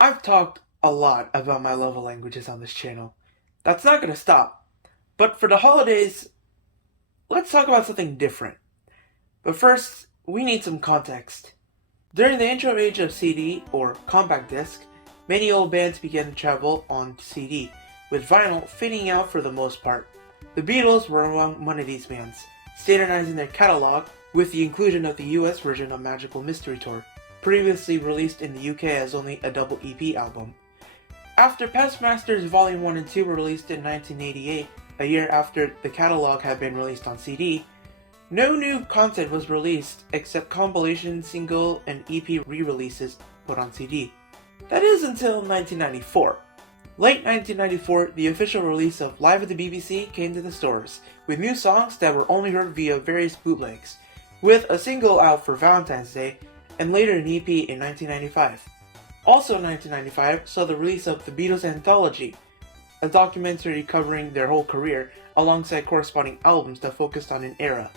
I've talked a lot about my love of languages on this channel. That's not going to stop. But for the holidays, let's talk about something different. But first, we need some context. During the intro age of CD, or compact disc, many old bands began to travel on CD, with vinyl fading out for the most part. The Beatles were among one of these bands, standardizing their catalog with the inclusion of the US version of Magical Mystery Tour, previously released in the UK as only a double EP album. After Past Masters Volume 1 and 2 were released in 1988, a year after the catalog had been released on CD, no new content was released except compilation, single, and EP re-releases put on CD. That is until 1994. Late 1994, the official release of Live at the BBC came to the stores, with new songs that were only heard via various bootlegs, with a single out for Valentine's Day, and later an EP in 1995. Also in 1995 saw the release of the Beatles Anthology, a documentary covering their whole career, alongside corresponding albums that focused on an era.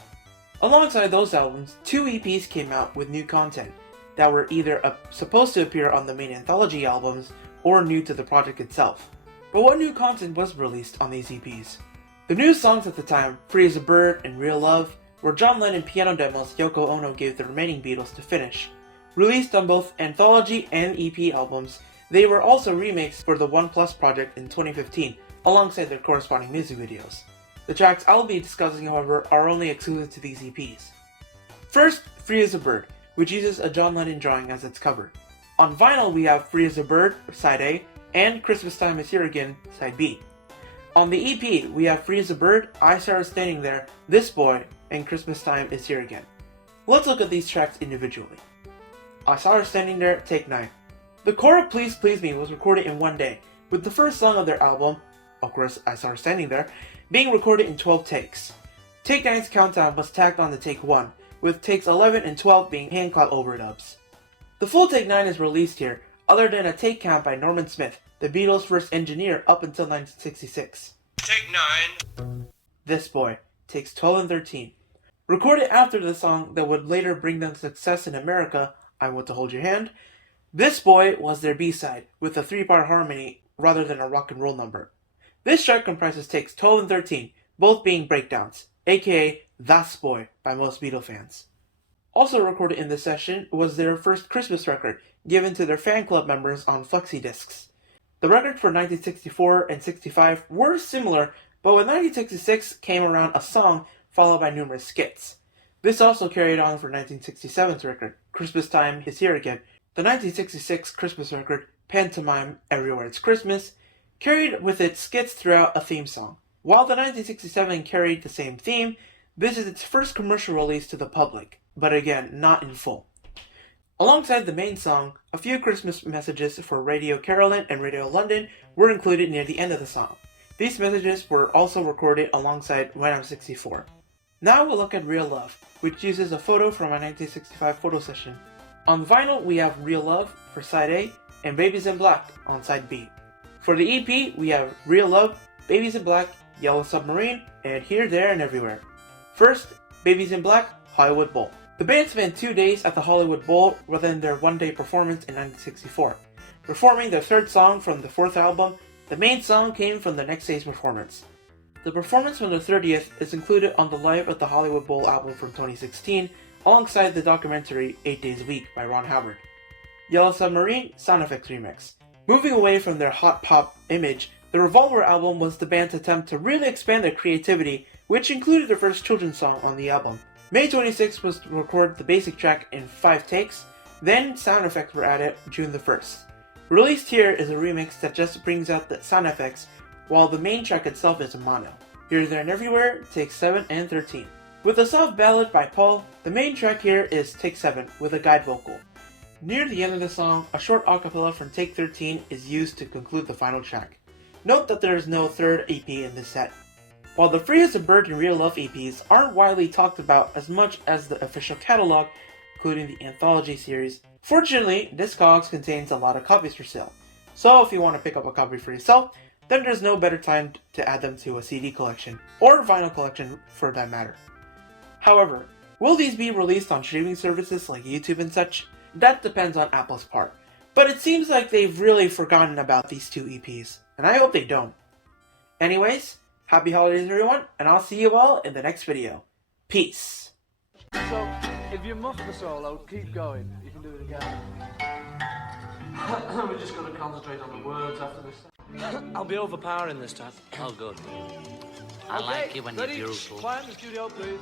Alongside those albums, 2 EPs came out with new content that were either supposed to appear on the main anthology albums or new to the project itself. But what new content was released on these EPs? The new songs at the time, Free as a Bird and Real Love, were John Lennon piano demos Yoko Ono gave the remaining Beatles to finish. Released on both anthology and EP albums, they were also remixed for the OnePlus project in 2015, alongside their corresponding music videos. The tracks I'll be discussing, however, are only exclusive to these EPs. First, Free as a Bird, which uses a John Lennon drawing as its cover. On vinyl we have Free as a Bird, side A, and Christmas Time is Here Again, side B. On the EP, we have Free as a Bird, I Saw Her Standing There, This Boy, and Christmas Time is Here Again. Let's look at these tracks individually. I Saw Her Standing There, Take 9. The core of Please Please Me was recorded in one day, with the first song of their album, of course I Saw Her Standing There, being recorded in 12 takes. Take 9's countdown was tacked on to Take 1, with takes 11 and 12 being hand-clap overdubs. The full Take 9 is released here, other than a take count by Norman Smith, the Beatles' first engineer up until 1966. Take 9. This Boy, takes 12 and 13. Recorded after the song that would later bring them success in America, I Want to Hold Your Hand, This Boy was their B-side, with a 3-part harmony rather than a rock and roll number. This track comprises takes 12 and 13, both being breakdowns, aka That's Boy by most Beatle fans. Also recorded in this session was their first Christmas record, given to their fan club members on flexi discs. The records for 1964 and 65 were similar, but with 1966 came around a song followed by numerous skits. This also carried on for 1967's record, Christmas Time is Here Again. The 1966 Christmas record, Pantomime Everywhere It's Christmas, carried with its skits throughout a theme song. While the 1967 carried the same theme, this is its first commercial release to the public, but again, not in full. Alongside the main song, a few Christmas messages for Radio Caroline and Radio London were included near the end of the song. These messages were also recorded alongside When I'm 64. Now we'll look at Real Love, which uses a photo from a 1965 photo session. On vinyl we have Real Love for side A and Babies in Black on side B. For the EP we have Real Love, Babies in Black, Yellow Submarine, and Here, There, and Everywhere. First, Babies in Black, Hollywood Bowl. The band spent 2 days at the Hollywood Bowl within their one-day performance in 1964. Performing their third song from the fourth album, the main song came from the next day's performance. The performance from the 30th is included on the Live at the Hollywood Bowl album from 2016, alongside the documentary 8 Days a Week by Ron Howard. Yellow Submarine, Sound Effects Remix. Moving away from their hot pop image, the Revolver album was the band's attempt to really expand their creativity, which included their first children's song on the album. May 26th was to record the basic track in 5 takes, then sound effects were added June the 1st. Released here is a remix that just brings out the sound effects, while the main track itself is a mono. Here, There, and Everywhere, takes 7 and 13. With a soft ballad by Paul, the main track here is take 7 with a guide vocal. Near the end of the song, a short acapella from take 13 is used to conclude the final track. Note that there is no third EP in this set. While the Free as a Bird and Real Love EPs aren't widely talked about as much as the official catalog, including the Anthology series, fortunately, Discogs contains a lot of copies for sale. So if you want to pick up a copy for yourself, then there's no better time to add them to a CD collection, or vinyl collection for that matter. However, will these be released on streaming services like YouTube and such? That depends on Apple's part. But it seems like they've really forgotten about these two EPs, and I hope they don't. Anyways, happy holidays everyone, and I'll see you all in the next video. Peace. So, if you muff the solo, keep going. You can do it again. We're just going to concentrate on the words after this. I'll be overpowering this time. Oh, good. I like it when you're beautiful. Quiet in the studio, please.